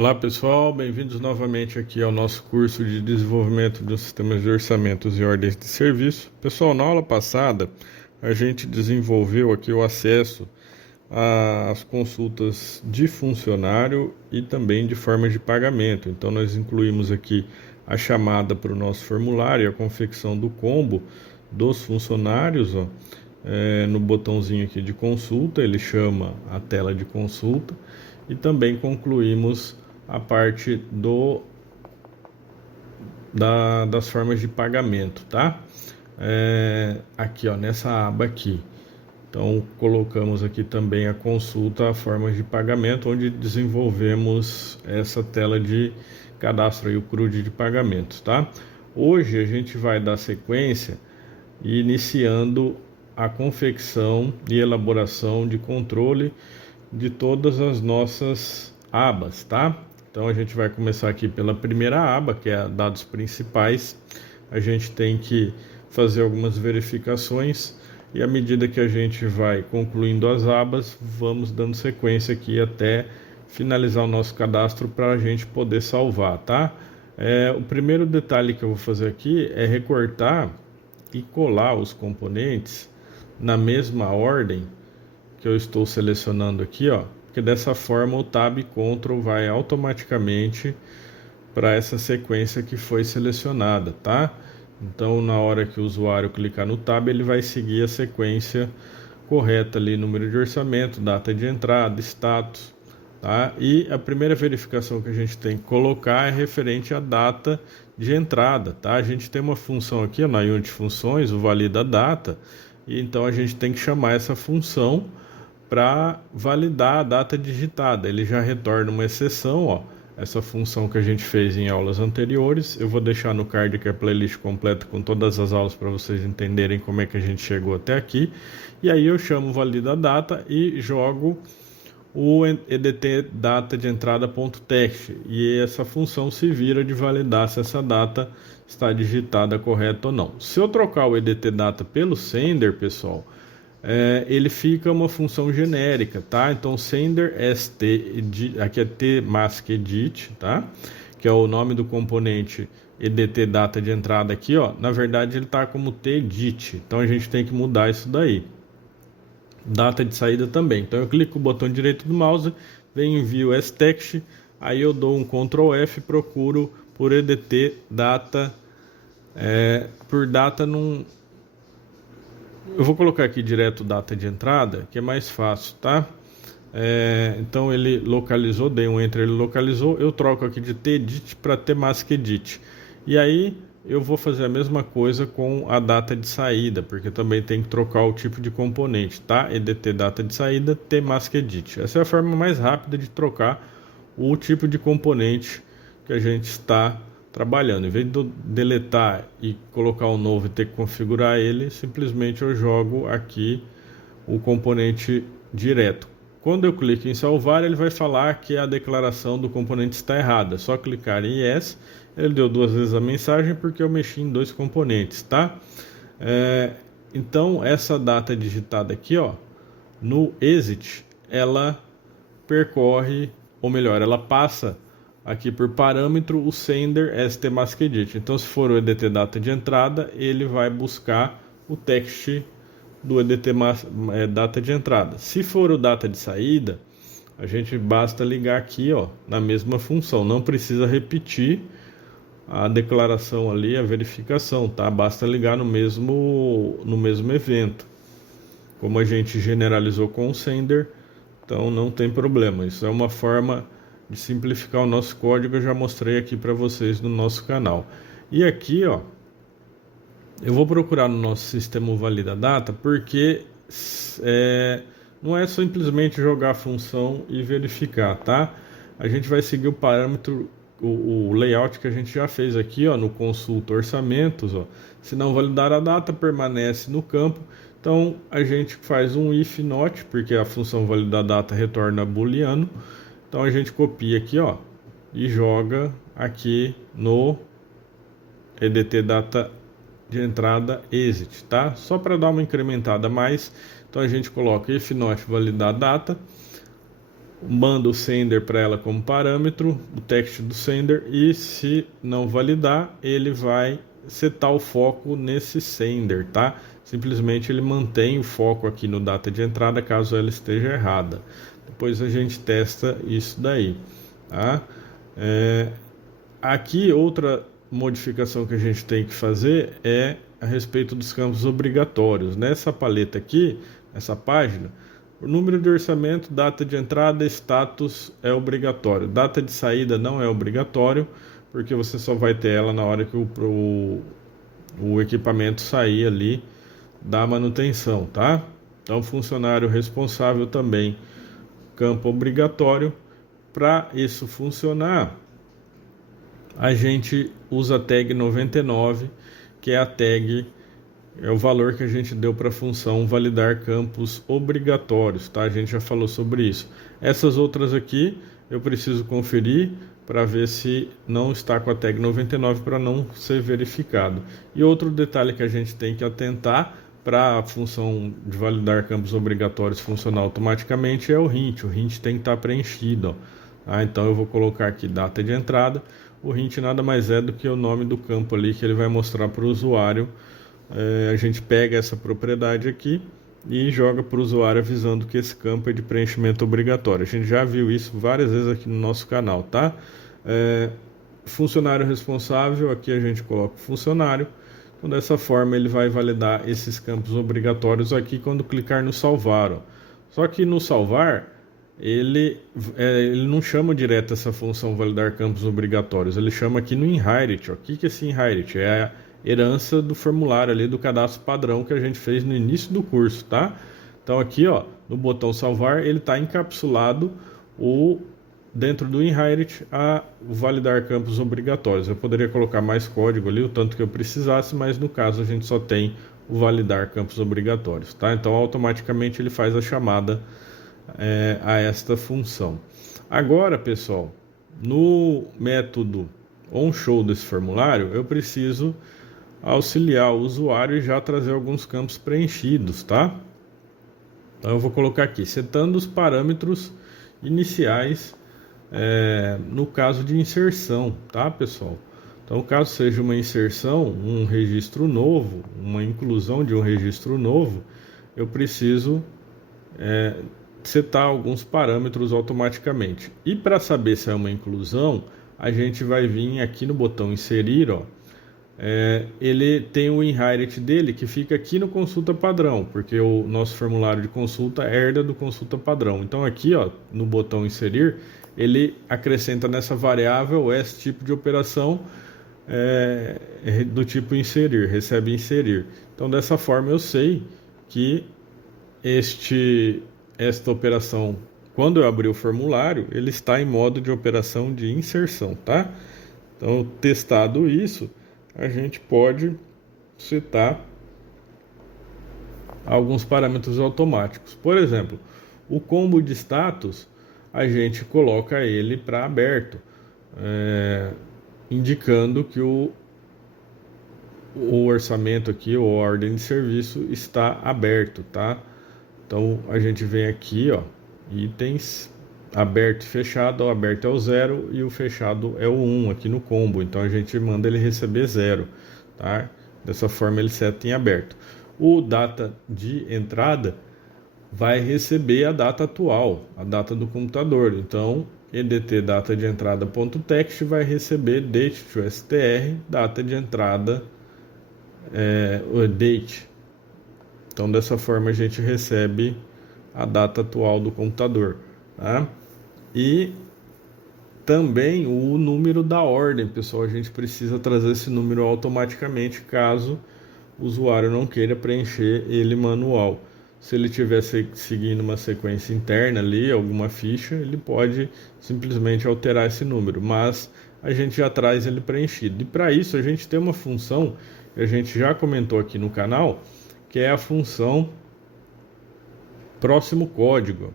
Olá pessoal, bem-vindos novamente aqui ao nosso curso de desenvolvimento dos sistemas de orçamentos e ordens de serviço. Pessoal, na aula passada a gente desenvolveu aqui o acesso às consultas de funcionário e também de formas de pagamento. Então nós incluímos aqui a chamada para o nosso formulário, a confecção do combo dos funcionários, no botãozinho aqui de consulta, ele chama a tela de consulta, e também concluímos a parte das formas de pagamento, tá? Aqui, ó, nessa aba aqui. Então, colocamos aqui também a consulta a formas de pagamento, onde desenvolvemos essa tela de cadastro e o CRUD de pagamentos, tá? Hoje a gente vai dar sequência iniciando a confecção e elaboração de controle de todas as nossas abas, tá? Então a gente vai começar aqui pela primeira aba, que é dados principais. A gente tem que fazer algumas verificações e à medida que a gente vai concluindo as abas, vamos dando sequência aqui até finalizar o nosso cadastro para a gente poder salvar, tá? O primeiro detalhe que eu vou fazer aqui é recortar e colar os componentes na mesma ordem que eu estou selecionando aqui, ó, porque dessa forma o Tab Ctrl vai automaticamente para essa sequência que foi selecionada, tá? Então, na hora que o usuário clicar no Tab, ele vai seguir a sequência correta ali, número de orçamento, data de entrada, status, tá? E a primeira verificação que a gente tem que colocar é referente à data de entrada, tá? A gente tem uma função aqui, na unit funções, o valida data, e então a gente tem que chamar essa função para validar a data digitada. Ele já retorna uma exceção, ó, essa função que a gente fez em aulas anteriores. Eu vou deixar no card que é a playlist completa com todas as aulas para vocês entenderem como é que a gente chegou até aqui. E aí eu chamo valida data e jogo o edt data de entrada.text, e essa função se vira de validar se essa data está digitada correta ou não. Se eu trocar o edt data pelo sender, pessoal, ele fica uma função genérica, tá? Então sender st, aqui é tmaskEdit, tá? Que é o nome do componente edt data de entrada aqui, ó. Na verdade ele tá como tedit, então a gente tem que mudar isso daí. Data de saída também. Então eu clico o botão direito do mouse, venho em View as Text, aí eu dou um Ctrl F, procuro por edt data, por data num. Eu vou colocar aqui direto data de entrada, que é mais fácil, tá? Então ele localizou, dei um enter, ele localizou, eu troco aqui de tedit para tmaskEdit. E aí eu vou fazer a mesma coisa com a data de saída, porque também tem que trocar o tipo de componente, tá? edt data de saída, tmaskEdit. Essa é a forma mais rápida de trocar o tipo de componente que a gente está trabalhando. Em vez de deletar e colocar um novo e ter que configurar ele, simplesmente eu jogo aqui o componente direto. Quando eu clico em salvar, ele vai falar que a declaração do componente está errada. É só clicar em yes. Ele deu duas vezes a mensagem porque eu mexi em dois componentes, tá? Então essa data digitada aqui, ó, no exit, ela percorre, ou melhor, ela passa aqui por parâmetro o sender stmaskEdit. Então se for o edt data de entrada, ele vai buscar o text do edt data de entrada. Se for o data de saída, a gente basta ligar aqui, ó, na mesma função, não precisa repetir a declaração ali, a verificação, tá? Basta ligar no mesmo evento. Como a gente generalizou com o sender, então não tem problema. Isso é uma forma de simplificar o nosso código, eu já mostrei aqui para vocês no nosso canal. E aqui, ó, eu vou procurar no nosso sistema o valida data, porque não é simplesmente jogar a função e verificar, tá? A gente vai seguir o parâmetro, o layout que a gente já fez aqui, ó, no consulta orçamentos, ó. Se não validar a data, permanece no campo. Então a gente faz um if not, porque a função validar data retorna booleano. Então a gente copia aqui, ó, e joga aqui no edt data de entrada exit, tá? Só para dar uma incrementada a mais. Então a gente coloca if not validar data, manda o sender para ela como parâmetro, o text do sender, e se não validar, ele vai setar o foco nesse sender, tá? Simplesmente ele mantém o foco aqui no data de entrada caso ela esteja errada. Depois a gente testa isso daí, tá? Aqui outra modificação que a gente tem que fazer é a respeito dos campos obrigatórios. Nessa paleta aqui, essa página, o número de orçamento, data de entrada, status é obrigatório. Data de saída não é obrigatório, porque você só vai ter ela na hora que o equipamento sair ali da manutenção, tá? Então, funcionário responsável também, campo obrigatório. Para isso funcionar, a gente usa a tag 99, que é a tag, é o valor que a gente deu para a função validar campos obrigatórios, tá? A gente já falou sobre isso. Essas outras aqui eu preciso conferir para ver se não está com a tag 99 para não ser verificado. E outro detalhe que a gente tem que atentar para a função de validar campos obrigatórios funcionar automaticamente é o hint. O hint tem que estar preenchido, ó. Então eu vou colocar aqui data de entrada. O hint nada mais é do que o nome do campo ali que ele vai mostrar para o usuário. A gente pega essa propriedade aqui e joga para o usuário avisando que esse campo é de preenchimento obrigatório. A gente já viu isso várias vezes aqui no nosso canal, tá? Funcionário responsável, aqui a gente coloca o funcionário. Então, dessa forma ele vai validar esses campos obrigatórios aqui quando clicar no salvar, ó. Só que no salvar ele não chama direto essa função validar campos obrigatórios, ele chama aqui no inherit, ó. O que é esse inherit? É a herança do formulário ali do cadastro padrão que a gente fez no início do curso, tá? Então aqui, ó, no botão salvar, ele está encapsulado dentro do inherit a validar campos obrigatórios. Eu poderia colocar mais código ali, o tanto que eu precisasse, mas no caso a gente só tem o validar campos obrigatórios, tá? Então automaticamente ele faz a chamada a esta função. Agora, pessoal, no método onShow desse formulário, eu preciso auxiliar o usuário e já trazer alguns campos preenchidos, tá? Então eu vou colocar aqui, setando os parâmetros iniciais no caso de inserção, tá, pessoal? Então, caso seja uma inserção, um registro novo, uma inclusão de um registro novo, eu preciso setar alguns parâmetros automaticamente. E para saber se é uma inclusão, a gente vai vir aqui no botão inserir, ó. Ele tem o inherit dele que fica aqui no consulta padrão, porque o nosso formulário de consulta herda do consulta padrão. Então aqui, ó, no botão inserir, ele acrescenta nessa variável esse tipo de operação do tipo inserir, recebe inserir. Então dessa forma eu sei que esta operação, quando eu abrir o formulário, ele está em modo de operação de inserção, tá? Então, testado isso, a gente pode setar alguns parâmetros automáticos. Por exemplo, o combo de status, a gente coloca ele para aberto, indicando que o orçamento aqui, ou a ordem de serviço, está aberto, tá? Então a gente vem aqui, ó, itens, aberto e fechado, o aberto é o 0 e o fechado é o 1 aqui no combo. Então a gente manda ele receber 0, tá? Dessa forma ele seta em aberto. O data de entrada vai receber a data atual, a data do computador. Então edt data de entrada.text vai receber date to str, data de entrada, o date. Então dessa forma a gente recebe a data atual do computador, tá? E também o número da ordem, pessoal, a gente precisa trazer esse número automaticamente caso o usuário não queira preencher ele manual. Se ele estiver seguindo uma sequência interna ali, alguma ficha, ele pode simplesmente alterar esse número, mas a gente já traz ele preenchido. E para isso a gente tem uma função que a gente já comentou aqui no canal, que é a função próximo código.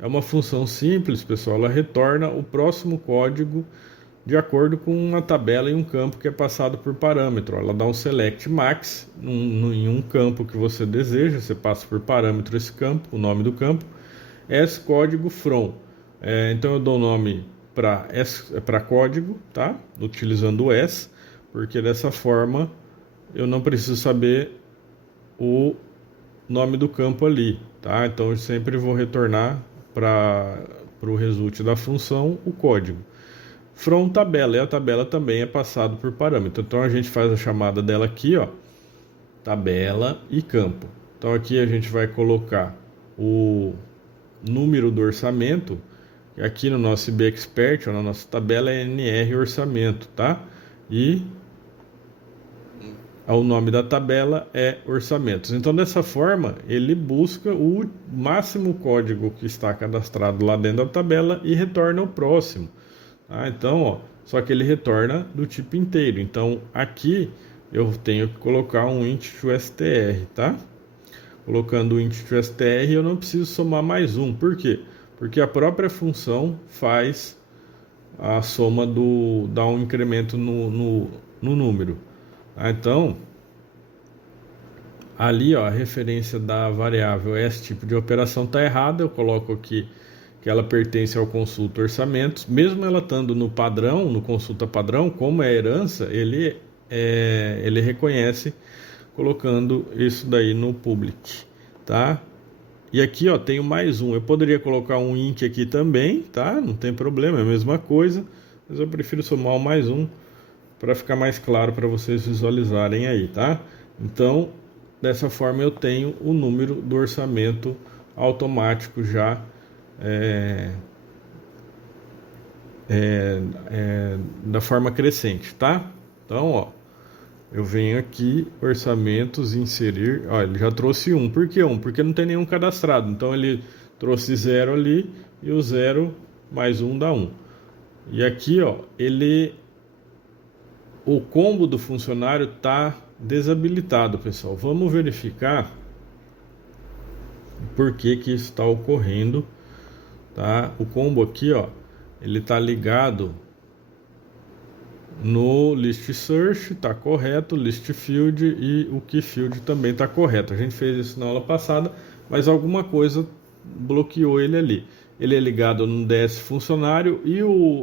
É uma função simples, pessoal, ela retorna o próximo código de acordo com uma tabela e um campo que é passado por parâmetro. Ela dá um select max em um campo que você deseja, você passa por parâmetro esse campo, o nome do campo, esse código from. Então eu dou o nome para código, tá? Utilizando o S, porque dessa forma eu não preciso saber o nome do campo ali, tá? Então eu sempre vou retornar para o result da função o código. From tabela, e a tabela também é passado por parâmetro. Então a gente faz a chamada dela aqui, ó, tabela e campo. Então aqui a gente vai colocar o número do orçamento. Aqui no nosso IB Expert, ou na nossa tabela, é NR orçamento, tá? E o nome da tabela é orçamentos. Então, dessa forma, ele busca o máximo código que está cadastrado lá dentro da tabela e retorna o próximo. Tá? Então, ó, só que ele retorna do tipo inteiro. Então, aqui eu tenho que colocar um int to str, tá? Colocando o int to str, eu não preciso somar mais um. Por quê? Porque a própria função faz a soma dá um incremento no número. Então, ali, ó, a referência da variável esse tipo de operação está errada. Eu coloco aqui que ela pertence ao consulta orçamentos. Mesmo ela estando no padrão, no consulta padrão, como é herança, ele reconhece colocando isso daí no public, tá? E aqui, ó, tenho mais um. Eu poderia colocar um int aqui também, tá? Não tem problema, é a mesma coisa. Mas eu prefiro somar o mais um para ficar mais claro para vocês visualizarem aí, tá? Então, dessa forma eu tenho o número do orçamento automático já da forma crescente, tá? Então, ó, eu venho aqui, orçamentos, inserir. Ó, ele já trouxe um. Por que um? Porque não tem nenhum cadastrado. Então ele trouxe 0 ali e o 0 mais 1 dá 1. E aqui, ó, o combo do funcionário está desabilitado, pessoal. Vamos verificar por que isso está ocorrendo, tá? O combo aqui, ó, ele está ligado no list search, está correto, list field e o key field também está correto. A gente fez isso na aula passada, mas alguma coisa bloqueou ele ali. Ele é ligado no DS funcionário e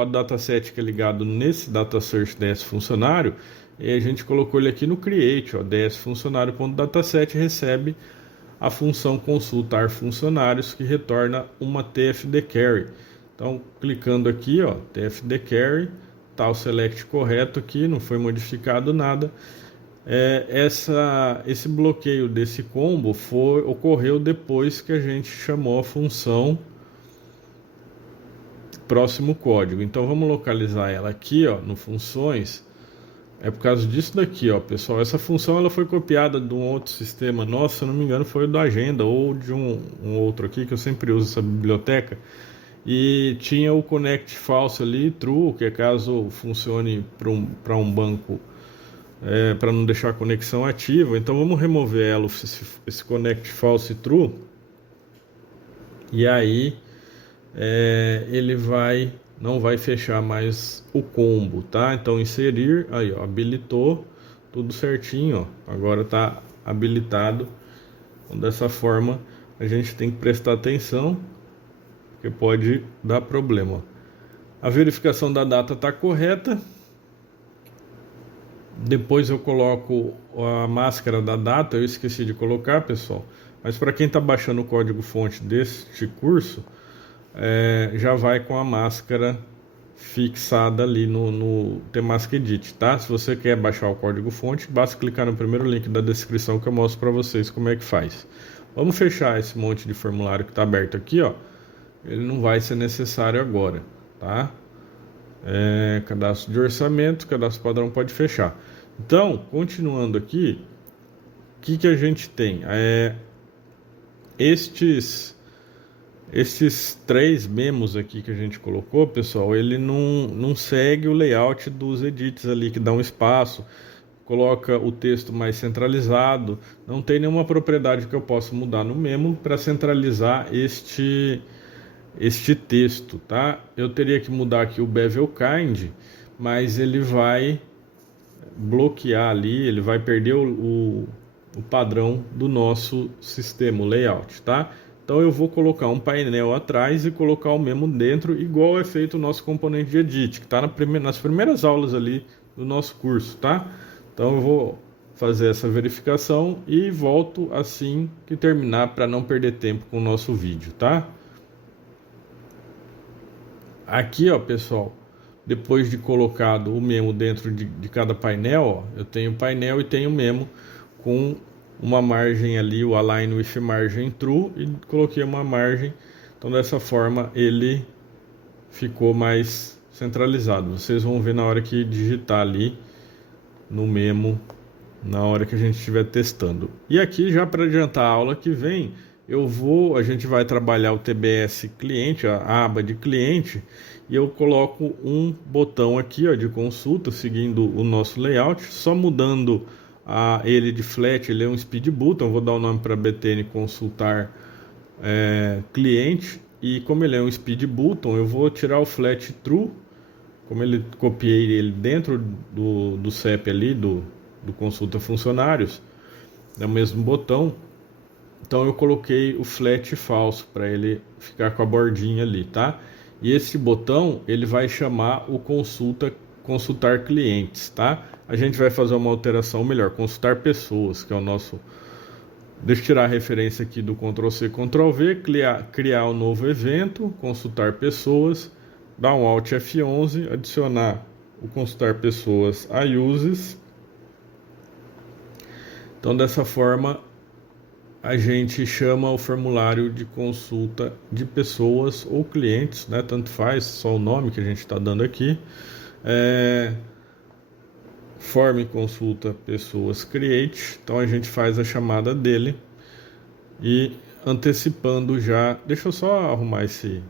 a dataset que é ligado nesse data search DS funcionário, e a gente colocou ele aqui no create, ó, ds funcionário.dataset recebe a função consultar funcionários que retorna uma tfd carry. Então, clicando aqui, ó, tfd carry, tá o select correto aqui, não foi modificado nada. Esse bloqueio desse combo ocorreu depois que a gente chamou a função próximo código. Então vamos localizar ela aqui, ó, no funções. É por causa disso daqui, ó, pessoal. Essa função ela foi copiada de um outro sistema nosso, se eu não me engano, foi do Agenda ou de um outro aqui que eu sempre uso essa biblioteca. E tinha o connect false ali, true, que é caso funcione para um banco, para não deixar a conexão ativa. Então vamos remover ela, esse connect false true. E aí ele não vai fechar mais o combo, tá? Então inserir, aí ó, habilitou, tudo certinho, ó. Agora está habilitado. Então, dessa forma a gente tem que prestar atenção, porque pode dar problema. A verificação da data está correta. Depois eu coloco a máscara da data, eu esqueci de colocar, pessoal. Mas para quem está baixando o código fonte deste curso, já vai com a máscara fixada ali no Temask Edit, tá? Se você quer baixar o código fonte, basta clicar no primeiro link da descrição que eu mostro para vocês como é que faz. Vamos fechar esse monte de formulário que está aberto aqui, ó. Ele não vai ser necessário agora, tá? Cadastro de orçamento, cadastro padrão pode fechar. Então, continuando aqui, o que a gente tem? Estes 3 memos aqui que a gente colocou, pessoal, ele não segue o layout dos edits ali, que dá um espaço, coloca o texto mais centralizado, não tem nenhuma propriedade que eu possa mudar no memo para centralizar este texto, tá? Eu teria que mudar aqui o bevel kind, mas ele vai bloquear ali, ele vai perder o padrão do nosso sistema, o layout, tá? Então eu vou colocar um painel atrás e colocar o memo dentro, igual é feito o nosso componente de edit, que está nas primeiras aulas ali do nosso curso, tá? Então eu vou fazer essa verificação e volto assim que terminar, para não perder tempo com o nosso vídeo, tá? Aqui, ó, pessoal, depois de colocado o memo dentro de cada painel, ó, eu tenho painel e tenho memo com uma margem ali, o align with margem true, e coloquei uma margem. Então dessa forma ele ficou mais centralizado. Vocês vão ver na hora que digitar ali no memo, na hora que a gente estiver testando. E aqui, já para adiantar a aula que vem, a gente vai trabalhar o TBS cliente, a aba de cliente, e eu coloco um botão aqui, ó, de consulta, seguindo o nosso layout, só mudando ele de flat, ele é um speed button. Vou dar o nome para BTN consultar cliente, e como ele é um speed button, eu vou tirar o flat true, como copiei ele dentro do CEP ali, do consulta funcionários, é o mesmo botão. Então eu coloquei o flat falso para ele ficar com a bordinha ali, tá? E esse botão ele vai chamar o consultar clientes, tá? A gente vai fazer uma alteração melhor, consultar pessoas, que é o nosso. Deixa eu tirar a referência aqui do Ctrl+C, Ctrl+V, criar um novo evento, consultar pessoas, dar um Alt F11, adicionar o consultar pessoas a uses. Então dessa forma a gente chama o formulário de consulta de pessoas ou clientes, né? Tanto faz, só o nome que a gente está dando aqui. Form consulta pessoas create. Então a gente faz a chamada dele e antecipando já. Deixa eu só arrumar esse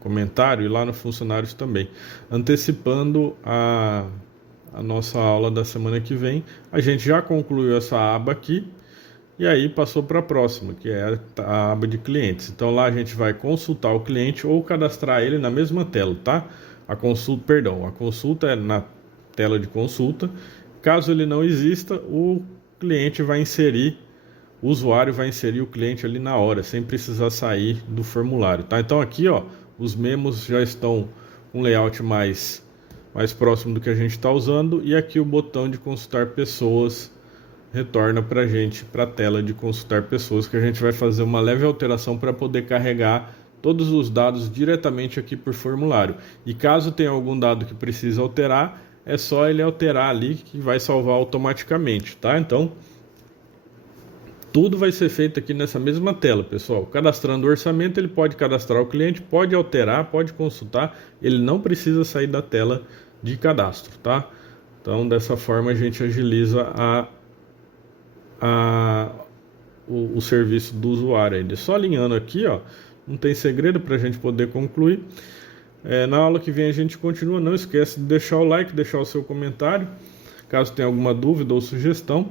comentário e lá no funcionários também. Antecipando a nossa aula da semana que vem, a gente já concluiu essa aba aqui. E aí passou para a próxima, que é a aba de clientes. Então lá a gente vai consultar o cliente ou cadastrar ele na mesma tela, tá? A consulta é na tela de consulta. Caso ele não exista, o usuário vai inserir o cliente ali na hora, sem precisar sair do formulário, tá? Então aqui, ó, os memos já estão com um layout mais próximo do que a gente está usando, e aqui o botão de consultar pessoas retorna para a gente, para a tela de consultar pessoas, que a gente vai fazer uma leve alteração para poder carregar todos os dados diretamente aqui por formulário. E caso tenha algum dado que precisa alterar, é só ele alterar ali, que vai salvar automaticamente, tá? Então, tudo vai ser feito aqui nessa mesma tela, pessoal. Cadastrando o orçamento, ele pode cadastrar o cliente, pode alterar, pode consultar, ele não precisa sair da tela de cadastro, tá? Então, dessa forma a gente agiliza o serviço do usuário. Ainda só alinhando aqui, ó, não tem segredo para a gente poder concluir. Na aula que vem a gente continua. Não esquece de deixar o like, deixar o seu comentário, caso tenha alguma dúvida ou sugestão.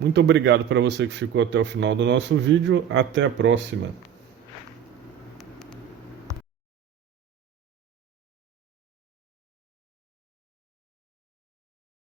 Muito obrigado para você que ficou até o final do nosso vídeo. Até a próxima.